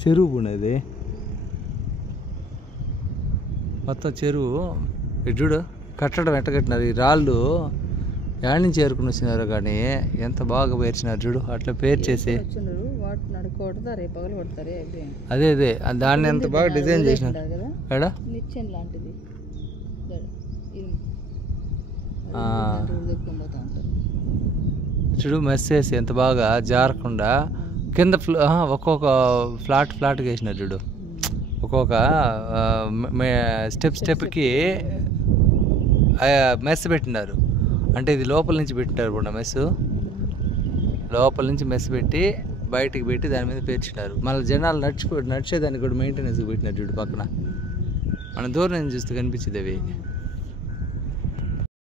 చెరువు ఉన్నది మొత్తం చెరువు. ఇటు చూడు కట్టడం ఎట్ట కట్టినారు. ఈ రాళ్ళు యాడ్ నుంచి ఏరుకుని వచ్చినారు కానీ ఎంత బాగా పేర్చినారు చూడు. అట్లా పేర్చేసి అదే అదే దాన్ని ఎంత బాగా డిజైన్ చేసినారు ఎక్కడ చూడు. మెస్సేసి ఎంత బాగా జారకుండా కింద ఒక్కొక్క ఫ్లాట్గా వేసినారు చూడు. ఒక్కొక్క స్టెప్కి మెస్ పెట్టినారు. అంటే ఇది లోపల నుంచి పెట్టినారు కూడా మెస్సు. లోపల నుంచి మెస్ పెట్టి బయటికి పెట్టి దాని మీద పేర్చినారు. మళ్ళీ జనాలు నడిచేదానికి కూడా మెయింటెనెన్స్ పెట్టినారు చూడు. పక్కన మనం దూరం నుంచి చూస్తే కనిపించేది అవి.